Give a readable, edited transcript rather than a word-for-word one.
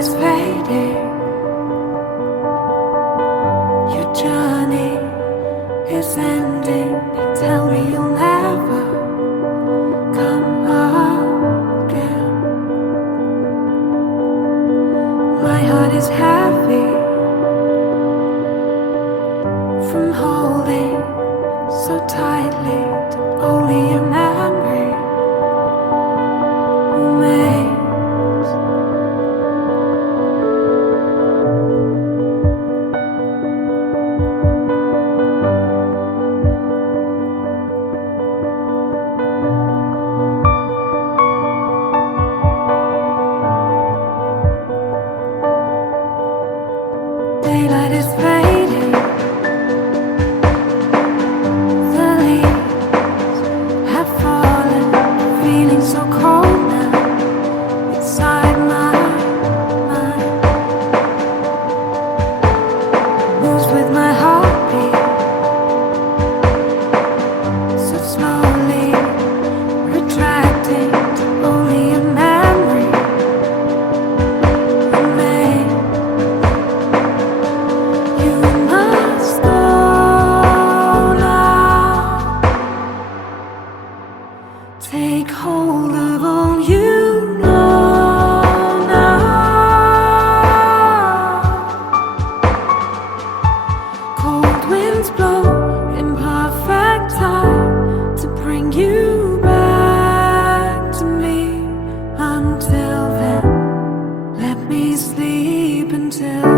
is fading. Your journey is ending. They tell me you'll never come again. My heart is heavy from holding so tightly to only a memory remains. Daylight is fading. The leaves have fallen, feeling so cold now inside my mind. Moves with my heartbeat, so slowly retracting to only a memory remains. You must go now. Take hold of all you know now. Cold winds blow in perfect time to bring you back to me. Until then, let me sleep until